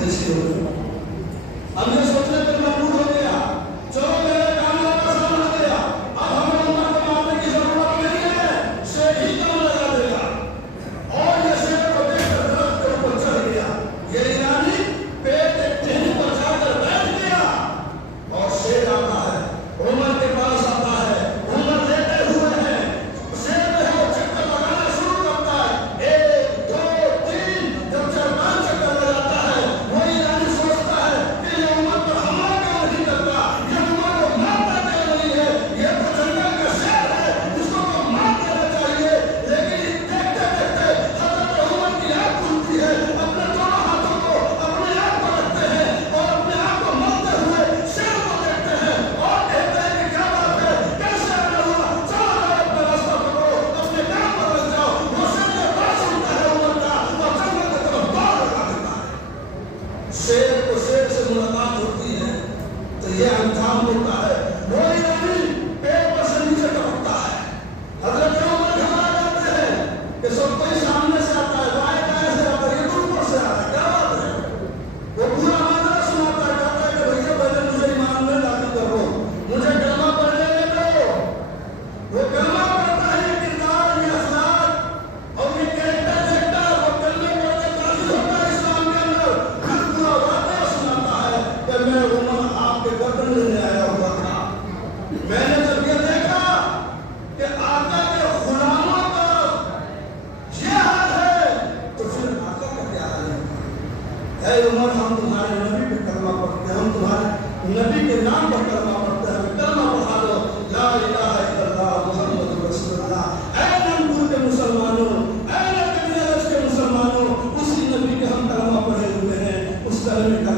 जैसी हो गई। हमने सोचने पर मजबूर हो गया, चलो मेरे काम का आसान हो गया, अब हमें उम्र को मारने की जरूरत नहीं है, शेर ही काम लगा देगा। और ये शेर को देखकर दरख्त के ऊपर चढ़ गया। ये ईरानी पेड़ के टहनी पर जाकर बैठ गया और शेर आता है, उमर के पास आता है, उमर लेटे हुए हैं, शेर में वो चक्कर लगाना शुरू करता है, 1 2 3, जब 4-5 चक्कर लगाता है, वो ईरानी सोचता है कि ये उमर पर हमला क्यों नहीं करता, ये उमर को मारता क्यों नहीं है, ये तो जंगल का शेर है, इसको तो मार देना चाहिए। लेकिन देखते देखते हजरत उमर की आंख खुलती है, अपने दोनों हाथों को अपने आप पर रखते हैं और अपने आप को मलते हुए शेर को देखते हैं और कहते हैं कि क्या बात है, कैसे आना हुआ, चलो जाओ अपना रास्ता पकड़ो, अपने काम पर लग जाओ। वो शेर के पास सुनता है उमर का और जंगल की तरफ दौड़ लगा देता है। शेर को शेर से मुलाकात होती है तो ये अंजाम होता है, वो ईरानी पेड़ पर से नीचे टपकता है। हजरत उमर घबरा जाते हैं कि सब कोई सामने से आता है, बाएं बाएं से आता है, ये तो ऊपर से आ रहा है, क्या बात है। वो पूरा मामला सुनाता है, कहता है कि भैया पहले मुझे ईमान में दाखिल करो, मुझे कलमा पढ़ने दो। वो कलमा पढ़ता है, ये किरदार, ये अखलाक और ये कैरेक्टर देखता है, वो कलमे पढ़ने दाखिल होता है इस्लाम के अंदर, फिर पूरा वाक़या सुनाता है कि मैं उमर आपके गर्दन लेने आया हुआ था। मैंने जब ये देखा कि आका के गुलामों का ये हाल है, तो फिर आका का क्या हाल है। ऐ उमर, हम तुम्हारे नबी पे कलमा पढ़ते हैं, हम तुम्हारे नबी के नाम पर कलमा पढ़ते हैं, कलमा पढ़ा दो, ला इलाहा इल्लल्लाह मुहम्मदुर रसूलुल्लाह। ऐ नमपुर के मुसलमानों, ऐ नबी के मुसलमानों, उसी नबी के हम कलमा पढ़े हुए हैं, उस कलमे का